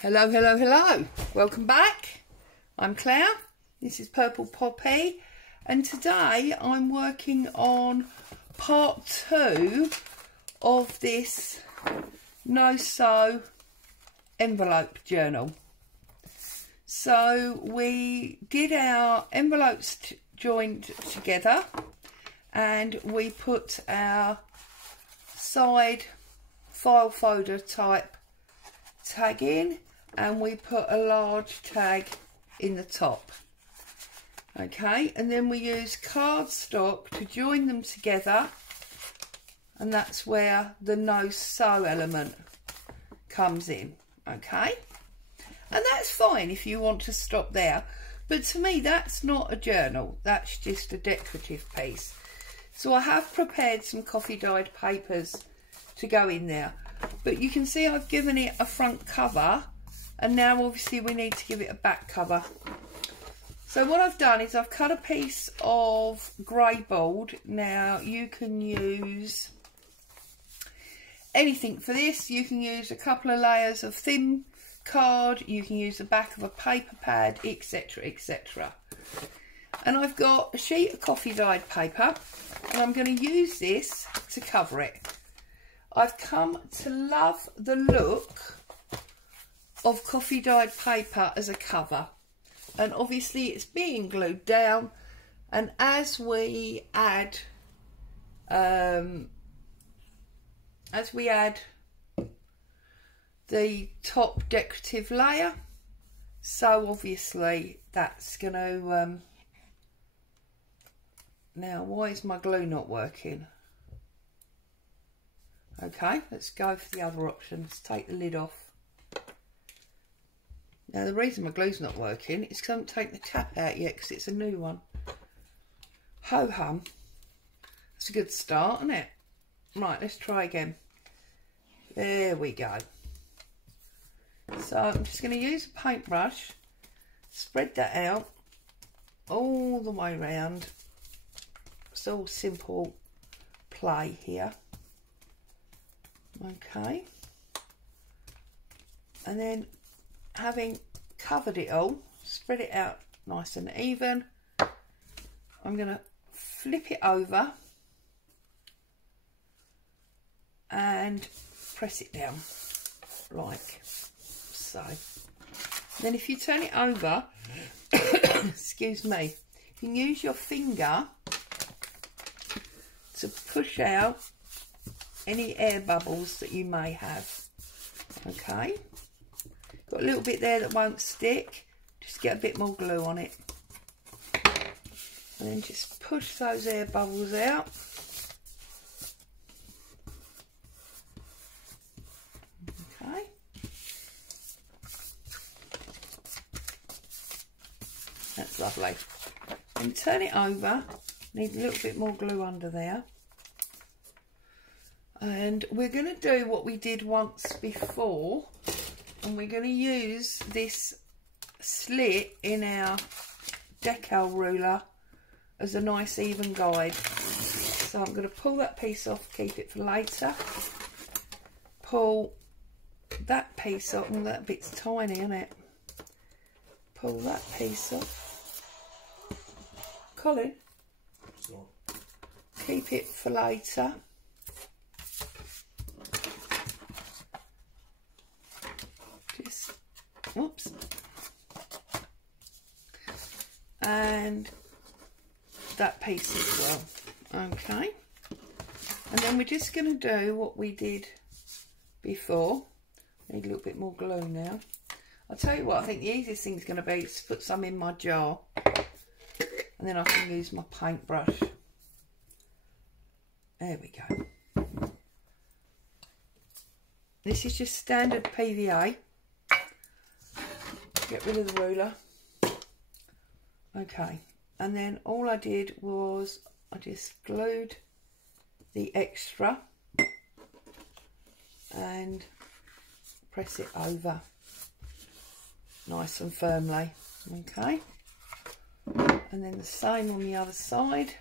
Hello, hello, hello. Welcome back. I'm Claire. This is Purple Poppy. And today I'm working on part 2 of this no-sew envelope journal. So we did our envelopes joined together and we put our side file folder type tag in, and we put a large tag in the top. Okay, and then we use cardstock to join them together, and that's where the no sew element comes in. Okay, and that's fine if you want to stop there, but to me that's not a journal, that's just a decorative piece. So I have prepared some coffee dyed papers to go in there, but you can see I've given it a front cover, and now obviously we need to give it a back cover. So what I've done is I've cut a piece of grey board. Now you can use anything for this. You can use a couple of layers of thin card, you can use the back of a paper pad, etc, etc. And I've got a sheet of coffee dyed paper, and I'm going to use this to cover it. I've come to love the look of coffee dyed paper as a cover, and obviously it's being glued down, and as we add the top decorative layer, so obviously that's going to now why is my glue not working? Okay, let's go for the other option. Let's take the lid off. Now the reason my glue's not working is because I haven't taken the tap out yet, because it's a new one. Ho hum. That's a good start, isn't it? Right, let's try again. There we go. So I'm just going to use a paintbrush, spread that out all the way around. It's all simple play here. Okay, and then having covered it all, spread it out nice and even, I'm going to flip it over and press it down like so. Then if you turn it over, excuse me, you can use your finger to push out any air bubbles that you may have. Okay, got a little bit there that won't stick, just get a bit more glue on it, and then just push those air bubbles out. Okay, that's lovely. And turn it over, need a little bit more glue under there. And we're going to do what we did once before, and we're going to use this slit in our decal ruler as a nice even guide. So I'm going to pull that piece off, keep it for later. Pull that piece off, and that bit's tiny, isn't it? Pull that piece off. Colin, keep it for later. Oops. And that piece as well. Okay, and then we're just going to do what we did before. Need a little bit more glue now. I'll tell you what, I think the easiest thing is going to be to put some in my jar, and then I can use my paintbrush. There we go. This is just standard PVA. Get rid of the ruler. Okay, and then all I did was I just glued the extra and press it over nice and firmly. Okay, and then the same on the other side.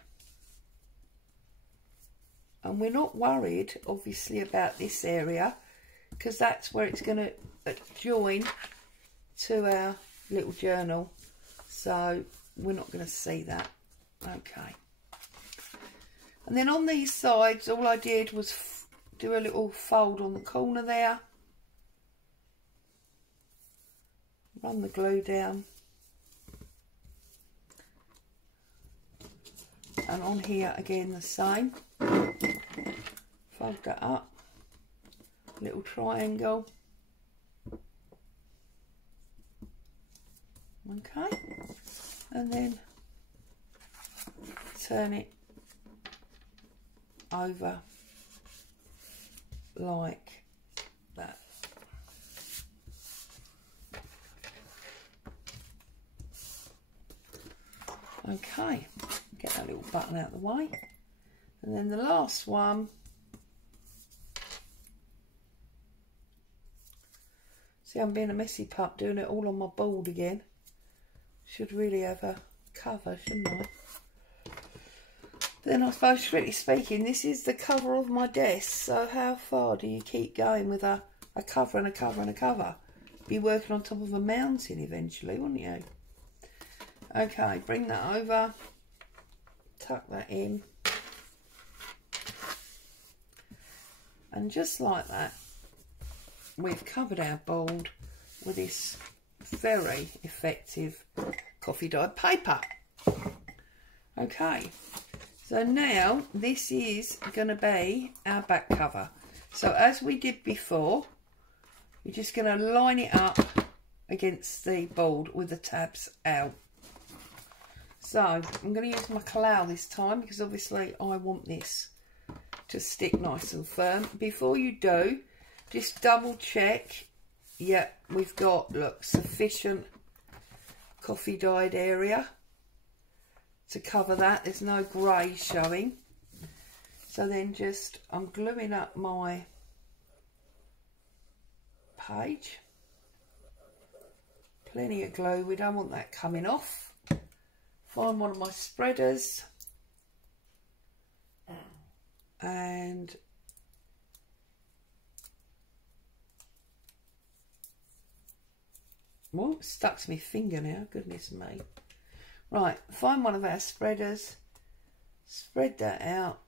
And we're not worried obviously about this area because that's where it's going to join to our little journal, so we're not going to see that. Okay, and then on these sides all I did was do a little fold on the corner there, run the glue down, and on here again the same, fold that up, little triangle. Okay, and then turn it over like that. Okay, get that little button out of the way, and then the last one, see, I'm being a messy pup doing it all on my board again. Should really have a cover, shouldn't I? Then I suppose, strictly speaking, this is the cover of my desk, so how far do you keep going with a cover and a cover and a cover? Be working on top of a mountain eventually, wouldn't you? Okay, bring that over, tuck that in, and just like that, we've covered our board with this very effective coffee dyed paper. Okay, so now this is going to be our back cover. So as we did before, we're just going to line it up against the board with the tabs out. So I'm going to use my Collall this time because obviously I want this to stick nice and firm. Before you do, just double check, yeah, we've got, look, sufficient coffee dyed area to cover that. There's no grey showing. So then just, I'm gluing up my page. Plenty of glue, we don't want that coming off. Find one of my spreaders and well, stuck to my finger now, goodness me. Right, find one of our spreaders, spread that out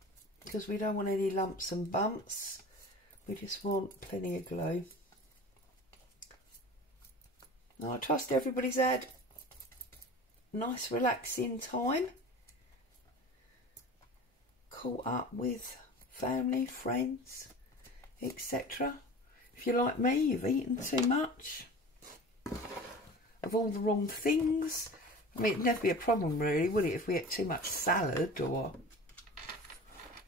because we don't want any lumps and bumps. We just want plenty of glue. Now I trust everybody's had nice relaxing time, caught up with family, friends, etc. If you're like me, you've eaten too much of all the wrong things. I mean, it'd never be a problem really, would it, if we ate too much salad or...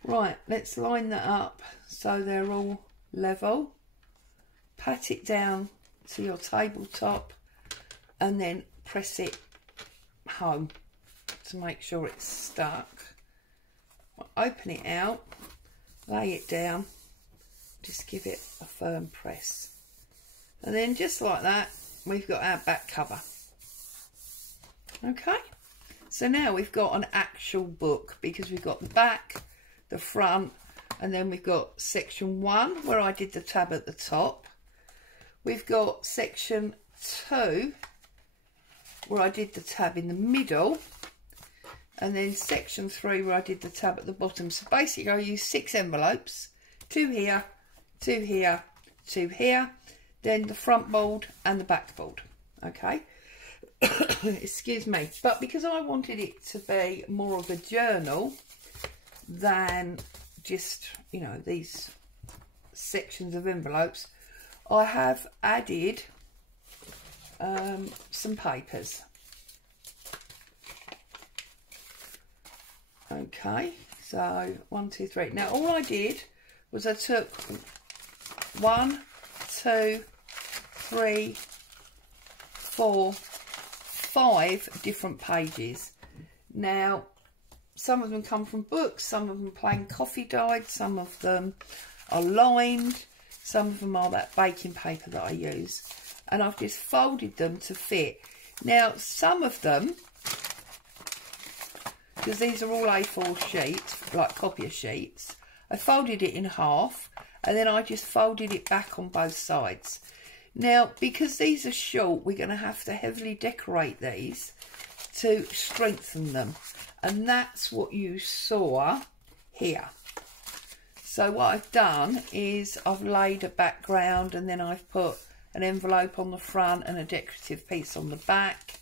Right, let's line that up so they're all level. Pat it down to your tabletop and then press it home to make sure it's stuck. Open it out, lay it down, just give it a firm press, and then just like that we've got our back cover. Okay, so now we've got an actual book because we've got the back, the front, and then we've got section 1 where I did the tab at the top. We've got section 2 where I did the tab in the middle, and then section 3 where I did the tab at the bottom. So basically I used 6 envelopes, 2 here, 2 here, 2 here, then the front board and the back board. Okay, excuse me, but because I wanted it to be more of a journal than just, you know, these sections of envelopes, I have added some papers. Okay, so 1, 2, 3. Now all I did was I took 1, 2, 3, 4, 5 different pages. Now some of them come from books, some of them plain coffee dyed, some of them are lined, some of them are that baking paper that I use, and I've just folded them to fit. Now some of them, because these are all A4 sheets, like copier sheets, I folded it in half and then I just folded it back on both sides. Now, because these are short, we're going to have to heavily decorate these to strengthen them, and that's what you saw here. So what I've done is I've laid a background, and then I've put an envelope on the front and a decorative piece on the back,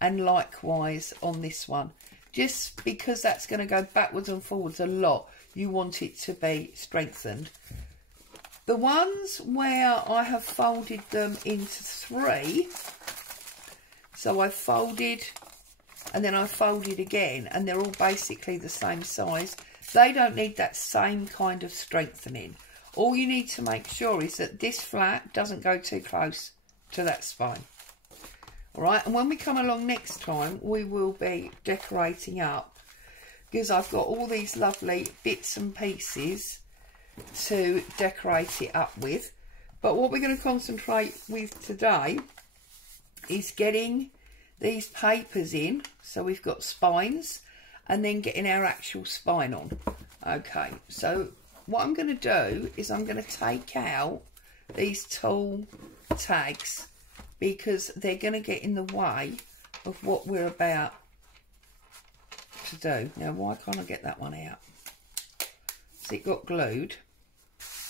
and likewise on this one. Just because that's going to go backwards and forwards a lot, you want it to be strengthened. The ones where I have folded them into 3, so I've folded and then I folded again, and they're all basically the same size, they don't need that same kind of strengthening. All you need to make sure is that this flat doesn't go too close to that spine. Alright, and when we come along next time, we will be decorating up, because I've got all these lovely bits and pieces to decorate it up with. But what we're going to concentrate with today is getting these papers in, so we've got spines, and then getting our actual spine on. Okay, so what I'm going to do is I'm going to take out these tall tags, because they're going to get in the way of what we're about to do. Now, why can't I get that one out? So it got glued.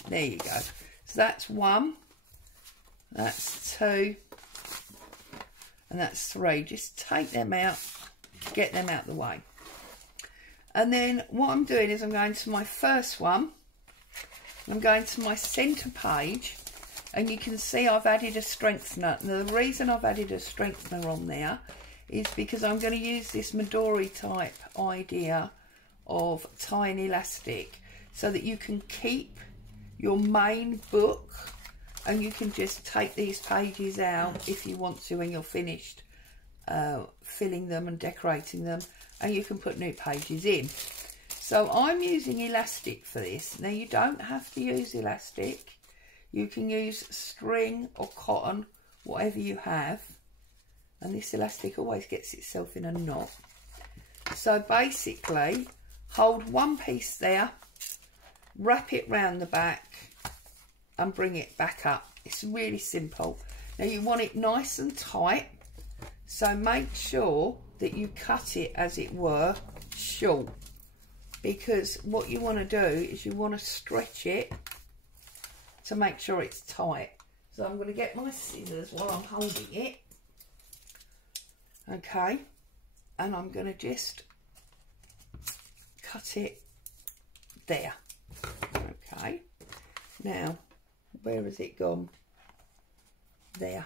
There you go. So that's 1, that's 2, and that's 3. Just take them out, get them out the way. And then what I'm doing is I'm going to my first one, I'm going to my centre page, and you can see I've added a strengthener. Now, the reason I've added a strengthener on there is because I'm going to use this Midori type idea of tying elastic, so that you can keep your main book, and you can just take these pages out if you want to when you're finished filling them and decorating them, and you can put new pages in. So I'm using elastic for this. Now, you don't have to use elastic. You can use string or cotton, whatever you have. And this elastic always gets itself in a knot. So basically, hold one piece there, wrap it round the back, and bring it back up. It's really simple. Now, you want it nice and tight, so make sure that you cut it, as it were, short. Because what you want to do is you want to stretch it to make sure it's tight. So I'm going to get my scissors while I'm holding it. Okay, and I'm going to just cut it there. Okay, now where has it gone? There.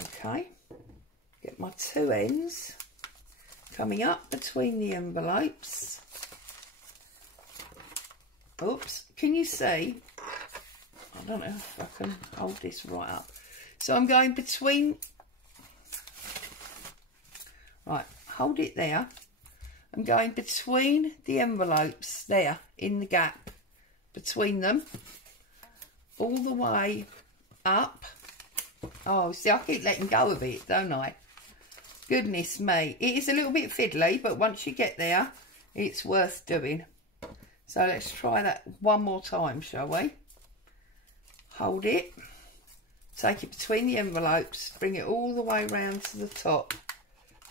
Okay, get my 2 ends coming up between the envelopes. Oops, can you see? I don't know if I can hold this right up. So I'm going between, right, hold it there. I'm going between the envelopes there, in the gap between them, all the way up. Oh, see, I keep letting go of it, don't I? Goodness me. It is a little bit fiddly, but once you get there, it's worth doing. So let's try that one more time, shall we? Hold it, take it between the envelopes, bring it all the way round to the top,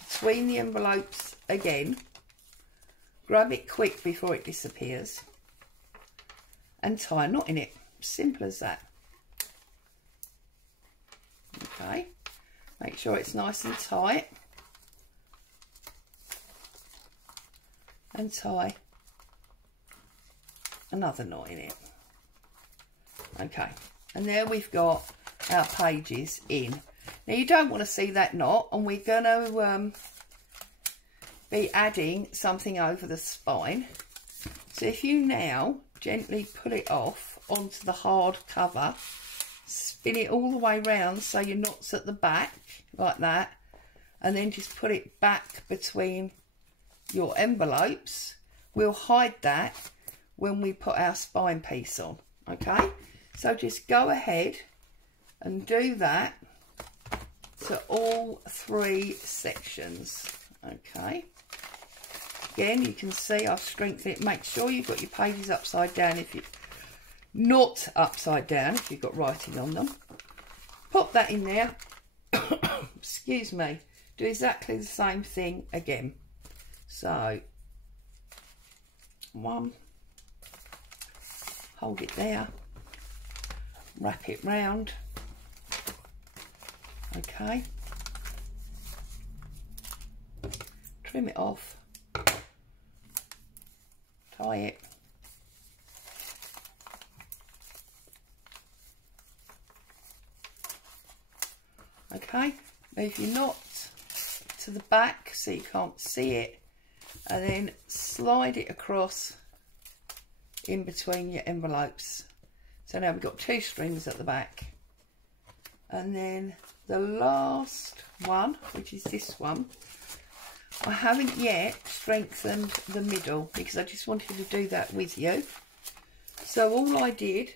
between the envelopes again, grab it quick before it disappears, and tie a knot in it. Simple as that. Okay, make sure it's nice and tight, and tie another knot in it. Okay, and there we've got our pages in. Now, you don't want to see that knot, and we're going to be adding something over the spine. So if you now gently pull it off onto the hard cover, spin it all the way round so your knot's at the back like that, and then just put it back between your envelopes. We'll hide that when we put our spine piece on. Okay, so just go ahead and do that to all 3 sections. Okay, again, you can see I've strengthened it. Make sure you've got your pages upside down if not upside down if you've got writing on them. Pop that in there. Excuse me. Do exactly the same thing again. So, one, hold it there, wrap it round, okay, trim it off, tie it, okay, move your knot to the back so you can't see it, and then slide it across in between your envelopes. So now we've got 2 strings at the back, and then the last one, which is this one, I haven't yet strengthened the middle because I just wanted to do that with you. So all I did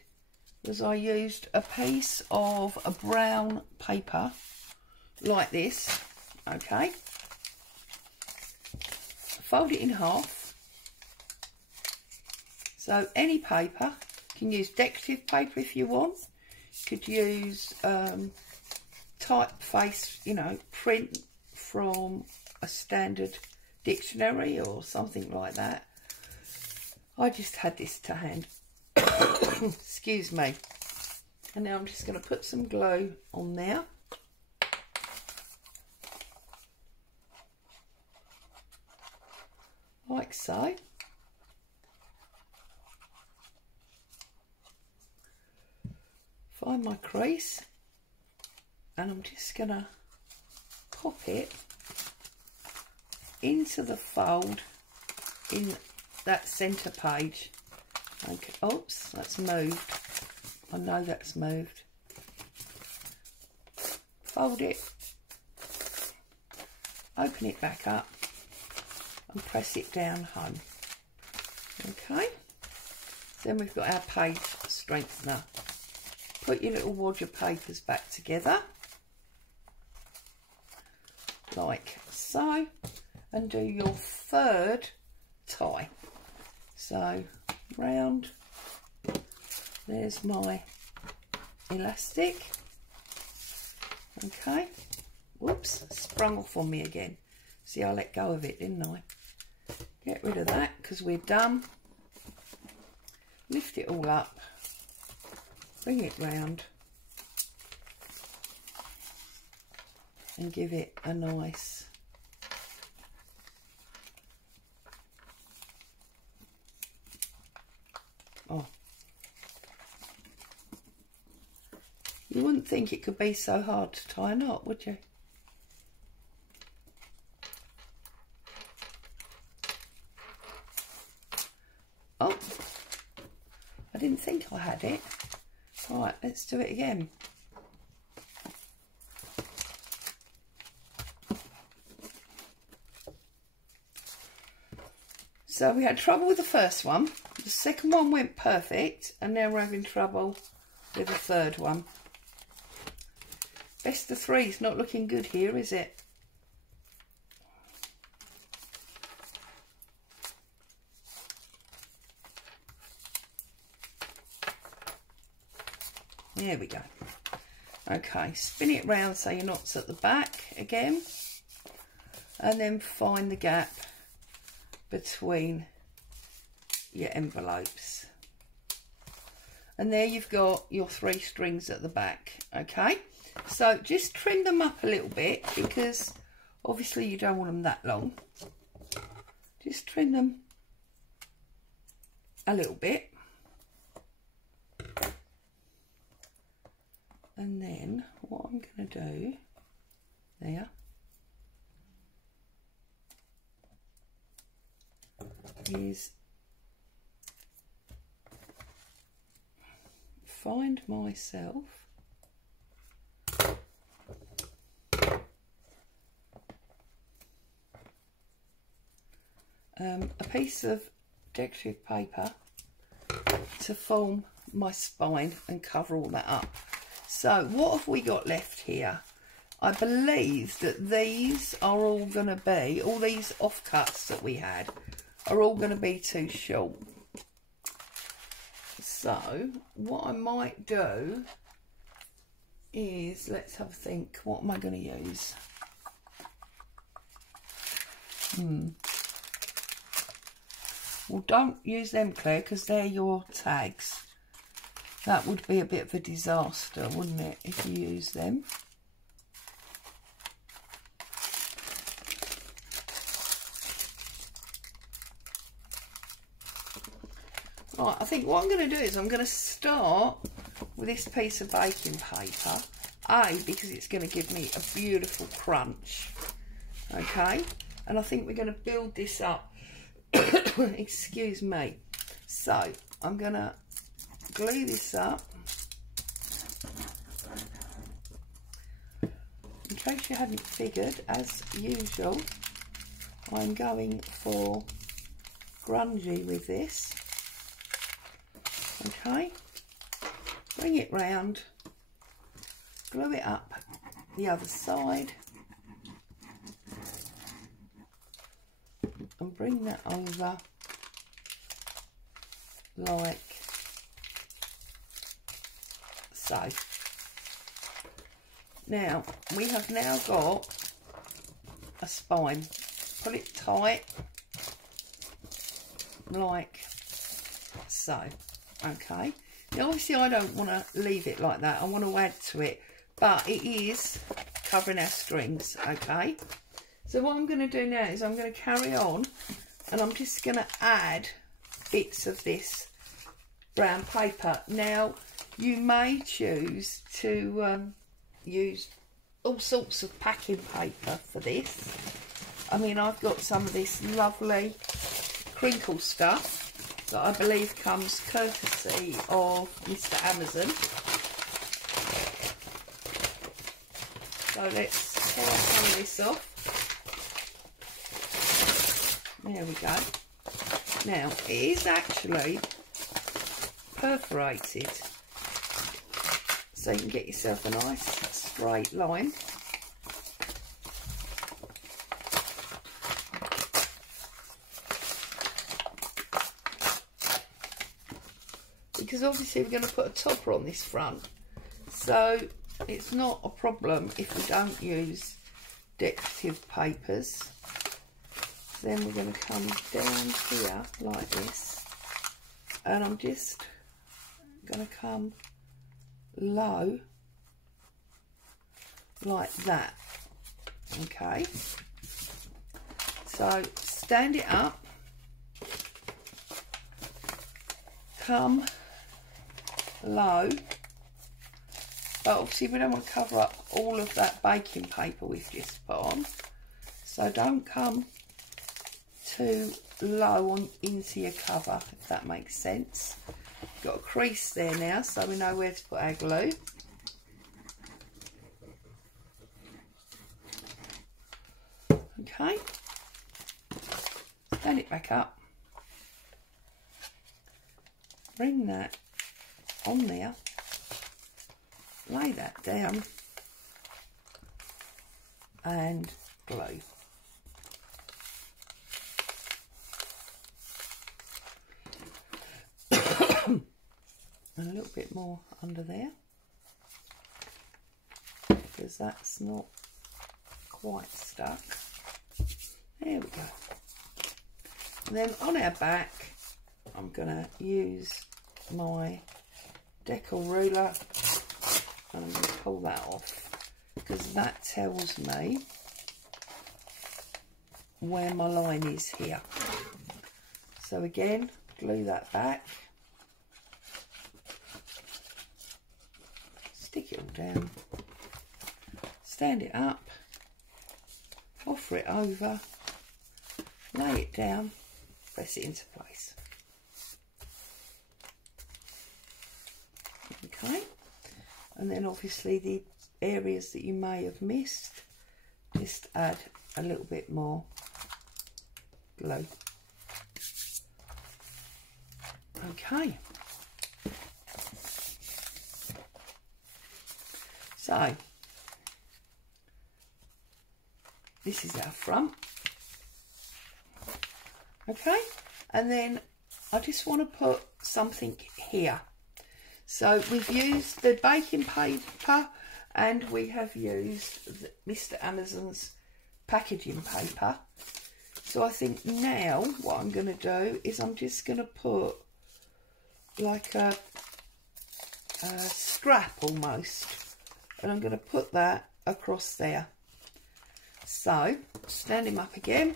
was I used a piece of a brown paper like this, okay, fold it in half. So any paper, you can use decorative paper if you want, you could use typeface, you know, print from a standard dictionary or something like that. I just had this to hand. Excuse me. And now I'm just going to put some glue on there. Like so. Find my crease, and I'm just going to pop it into the fold in that centre page. Okay. Oops, that's moved. I know that's moved. Fold it, open it back up, and press it down home. Okay, then we've got our page strengthener. Put your little wad of papers back together like so, and do your 3rd tie. So round, there's my elastic. Okay, whoops, sprung off on me again. See, I let go of it, didn't I? Get rid of that because we're done. Lift it all up, bring it round, and give it a nice you wouldn't think it could be so hard to tie a knot, would you? Oh, I didn't think I had it. Right, let's do it again. So we had trouble with the first one, the second one went perfect, and now we're having trouble with the 3rd one. Best of 3 is not looking good here, is it? There we go. Okay, spin it round so your knot's at the back again, and then find the gap between your envelopes. And there you've got your 3 strings at the back, okay? So just trim them up a little bit because obviously you don't want them that long. Just trim them a little bit. And then what I'm going to do there is find myself a piece of decorative paper to form my spine and cover all that up. So what have we got left here? I believe that these are all going to be, all these offcuts that we had are all going to be too short. So what I might do is, let's have a think, what am I going to use? Well, don't use them, Claire, because they're your tags. That would be a bit of a disaster, wouldn't it, if you use them? Right, I think what I'm going to do is I'm going to start with this piece of baking paper. Because it's going to give me a beautiful crunch. Okay, and I think we're going to build this up. Excuse me. So I'm going to glue this up. In case you hadn't figured, as usual, I'm going for grungy with this. Okay, bring it round, glue it up the other side, and bring that over like so. Now, we have now got a spine. Pull it tight, like so. Okay, now obviously I don't want to leave it like that. I want to add to it, but it is covering our strings. Okay, so what I'm going to do now is I'm going to carry on, and I'm just going to add bits of this brown paper. Now you may choose to use all sorts of packing paper for this. I mean, I've got some of this lovely crinkle stuff that I believe comes courtesy of Mr. Amazon. So let's tear some of this off. There we go. Now, it is actually perforated, so you can get yourself a nice straight line. Because obviously we're going to put a topper on this front, so it's not a problem if we don't use decorative papers. Then we're going to come down here like this, and I'm just going to come low like that. Okay, so stand it up, come low, but obviously we don't want to cover up all of that baking paper we've just put on, so don't come too low on into your cover, if that makes sense. Got a crease there now, so we know where to put our glue. Okay, stand it back up, bring that on there, lay that down, and glue. And a little bit more under there, because that's not quite stuck. There we go. And then on our back, I'm going to use my decal ruler, and I'm going to pull that off, because that tells me where my line is here. So again, glue that back, stick it all down, stand it up, offer it over, lay it down, press it into place. Okay, and then obviously the areas that you may have missed, just add a little bit more glue. Okay, so this is our front. Okay, and then I just want to put something here. So we've used the baking paper and we have used Mr. Amazon's packaging paper. So I think now what I'm going to do is I'm just going to put like a scrap almost, and I'm going to put that across there. So stand him up again,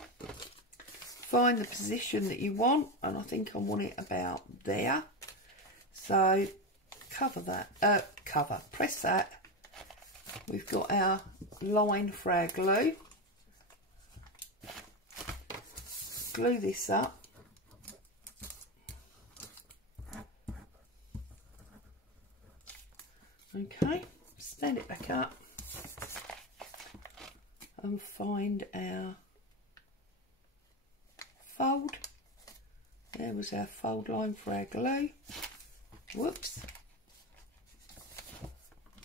find the position that you want, and I think I want it about there. So cover that, press that. We've got our line for our glue. Glue this up. Okay, stand it back up and find our fold. There was our fold line for our glue. Whoops.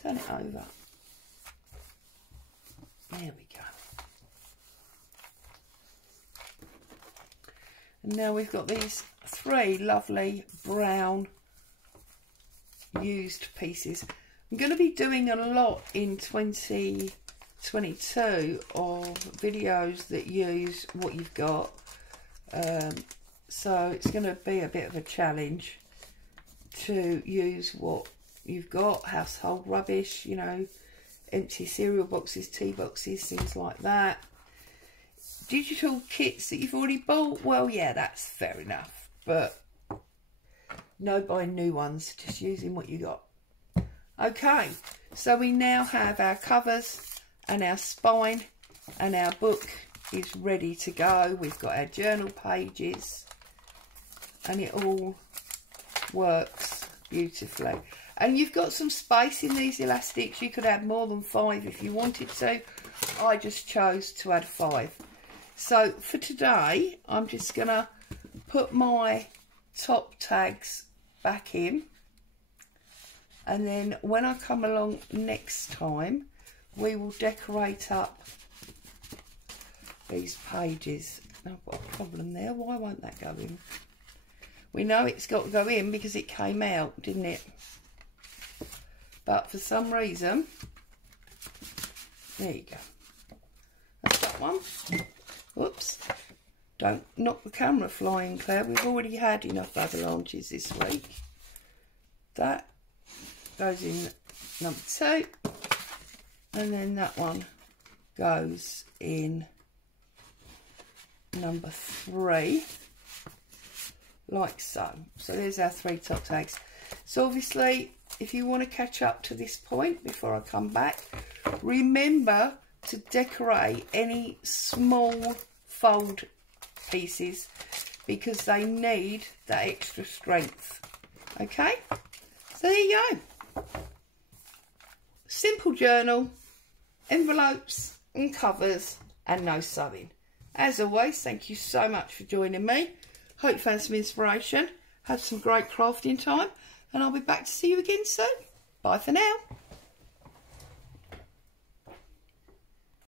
Turn it over. There we go. And now we've got these 3 lovely brown used pieces. I'm going to be doing a lot in 2022 of videos that use what you've got. So it's going to be a bit of a challenge to use what you've got. Household rubbish, you know, empty cereal boxes, tea boxes, things like that. Digital kits that you've already bought, well, yeah, that's fair enough. But no buying new ones, just using what you got. Okay, so we now have our covers and our spine, and our book is ready to go. We've got our journal pages, and it all works beautifully. And you've got some space in these elastics. You could add more than 5 if you wanted to. I just chose to add 5. So for today, I'm just going to put my top tags back in. And then when I come along next time, we will decorate up these pages. I've got a problem there. Why won't that go in? We know it's got to go in because it came out, didn't it? But for some reason, there you go. That's that one. Whoops. Don't knock the camera flying, Claire. We've already had enough avalanches this week. That goes in number 2. And then that one goes in number 3. Like so. So there's our 3 top tags. So obviously, if you want to catch up to this point before I come back, remember to decorate any small fold pieces because they need that extra strength. Okay, so there you go. Simple journal, envelopes and covers, and no sewing. As always, thank you so much for joining me. Hope you found some inspiration. Have some great crafting time, and I'll be back to see you again soon. Bye for now.